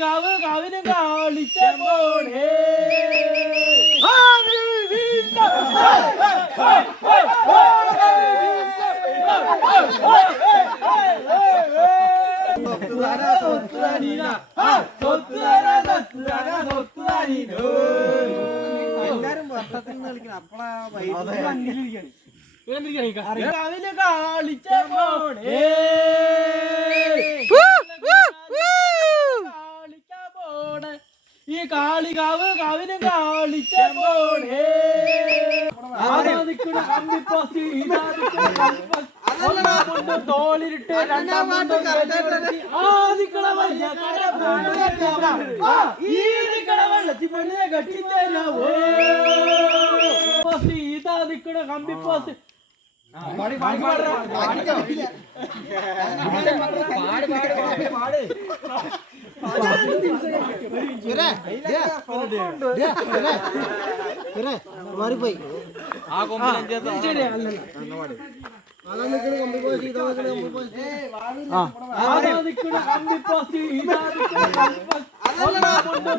കാവിന് കാളിച്ച പോണേ എല്ലാരും വട്ടത്തിൽ നിന്ന് കളിക്കണം. അപ്പളാ കാവിന് കാളിച്ച പോണേ ഈ കാളികാവ് കാവിന് കാളിച്ച പോണേ തോളിലിട്ട് വെള്ളത്തി പെണ്ണിനെ കെട്ടിത്തരാവോ ഇതാ നിക്കണ കമ്പി പോസ്റ്റ് മാറിപ്പോയി.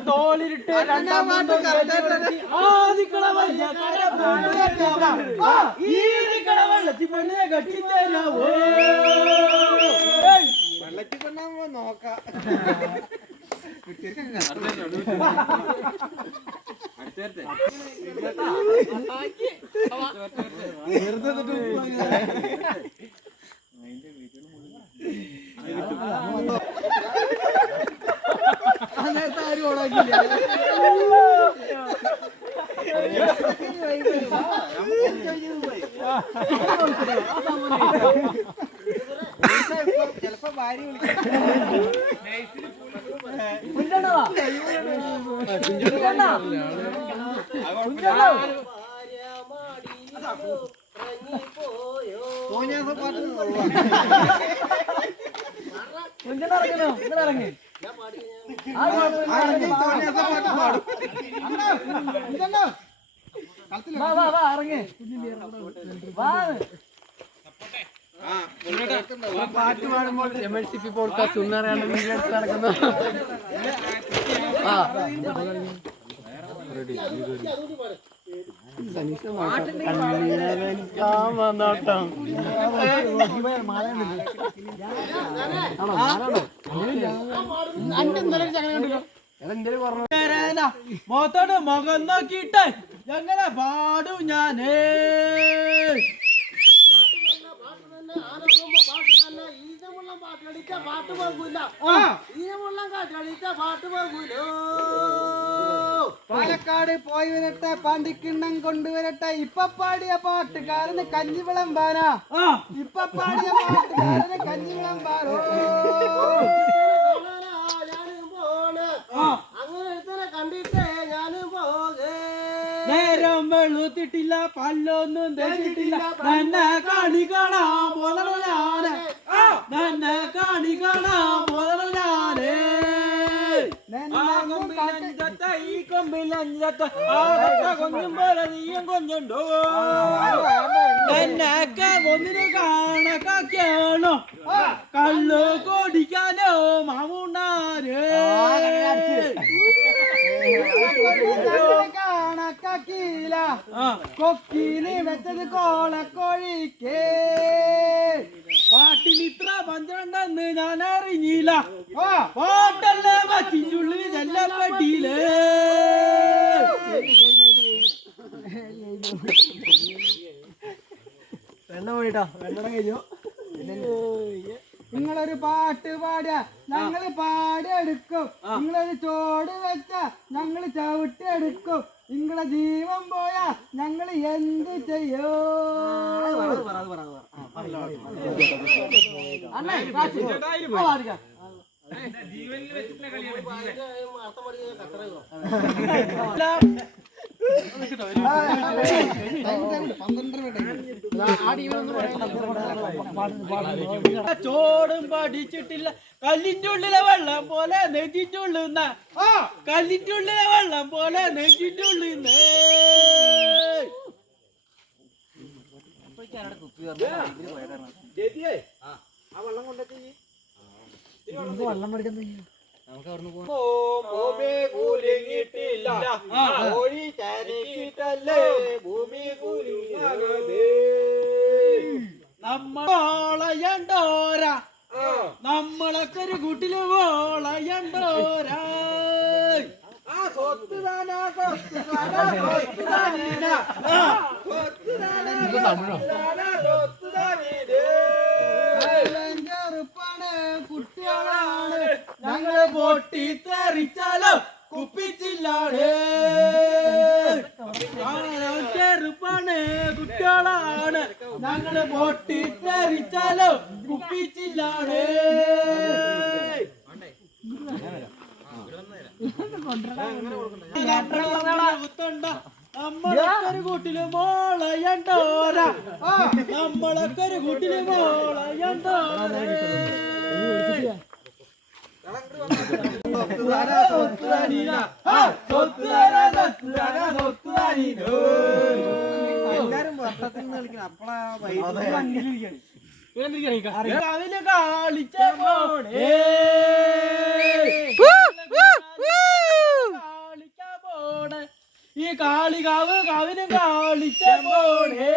തോളിലിട്ട് വെള്ളത്തി പെണ്ണിനെ കെട്ടിത്തരാവോ വെള്ളത്തിൽ കൊണ്ടാകുമ്പോ നോക്കാം. നേരത്തെ ആരും ഓടാക്കില്ല. ചെലപ്പോ ഭാര്യ പാട്ട് പാടുമ്പോൾ MLCP പോഡ്കാസ്റ്റ് ഉന്നറിയാണ്ട് വീഡിയോ എടുത്ത് നടക്കുന്നു. മുഖത്തോട് മുഖം നോക്കിയിട്ട് എങ്ങനെ പാടും ഞാനേ പാലക്കാട് പോയി വരട്ടെ, പാണ്ടിക്കിണ്ണം കൊണ്ടുവരട്ടെ, ഇപ്പൊ പാടിയ പാട്ടുകാരന് കഞ്ഞി വിളമ്പാനാ, ഇപ്പൊ പാടിയ പാട്ടുകാരന് കഞ്ഞി വിളമ്പാനോ. അങ്ങനെ കണ്ടിട്ടേ ഞാനും പോകേ. നേരം വെളുത്തിട്ടില്ല, പല്ലൊന്നും തേച്ചിട്ടില്ല, നന്നെ കാണി കാണാൻ പോലോ ഞാന്, നന്നെ കാണി കാണാൻ പോലോ ഞാന്. ഈ കൊമ്പിലഞ്ചത്ത കൊഞ്ഞും പോലെ നീയും കൊഞ്ഞുണ്ടോ, എന്നൊക്കെ ഒന്നിന് കാണക്കാണോ, കള്ളു കൊടിക്കാനോ മാമുണ്ടാര് കാണക്കീല കൊക്കിന് വെച്ചത് കോളക്കോഴിക്കേ. പാട്ടിൽ ഇത്ര പന്ത്രണ്ടെന്ന് ഞാൻ അറിഞ്ഞില്ല, പാട്ടല്ലേ പച്ചിനുള്ളിൽ ചെല്ലപ്പെട്ടില്ലേ. വെള്ളം പോയിട്ടോ, വെള്ളം കഴിഞ്ഞു. നിങ്ങളൊരു പാട്ട് പാടിയ ഞങ്ങള് പാടിയെടുക്കും, നിങ്ങളൊരു ചോട് വെച്ച ഞങ്ങള് ചവിട്ടിയെടുക്കും, നിങ്ങളെ ജീവൻ പോയാ ഞങ്ങള് എന്ത് ചെയ്യോ. ചോടും പഠിച്ചിട്ടില്ല, കല്ലിന്റെ ഉള്ളിലെ വെള്ളം പോലെ നെഞ്ചിന്റെ ഉള്ളിന്ന്, കല്ലിന്റെ ഉള്ളിലെ വെള്ളം പോലെ നെഞ്ചിന്റെ ഉള്ളിന്ന്. വെള്ളം മേടിക്കാൻ ഭൂമി കുലുങ്ങിട്ടില്ല കോഴി ചാനിക്കിട്ടല്ലേ ഭൂമി കുലുങ്ങാതെ നമ്മളയണ്ടോര നമ്മളൊക്കെ ഒരു കൂട്ടില് മോളയണ്ടോര ആ സ്വത്ത് താനാ സ്വത്ത് താനാ സ്വത്ത് താനീന സ്വത്ത് താനാ സ്വത്ത് താനീനേ ചെറുപ്പാണ് കുട്ടികളാണ് ഞങ്ങള് പൊട്ടിത്തെറിച്ചാലോ കുപ്പിച്ചില്ലാണ് ചെറുപ്പാണ് കുട്ടികളാണ് ഞങ്ങള് പൊട്ടിത്തെറിച്ചാലോ കുപ്പിച്ചില്ലാണ് നമ്മളൊക്കെ ഒരു കൂട്ടില് മോളയണ്ടോര നമ്മളൊക്കെ ഒരു കൂട്ടില് മോളയണ്ടോര എല്ലാരും വർത്തത്തിൽ കളിക്കണം അപ്പളാ കവിന് കാളിച്ച പോണേ കാളിക്ക പോണേ ഈ കാളികാവ് കവിന് കാളിച്ച പോണേ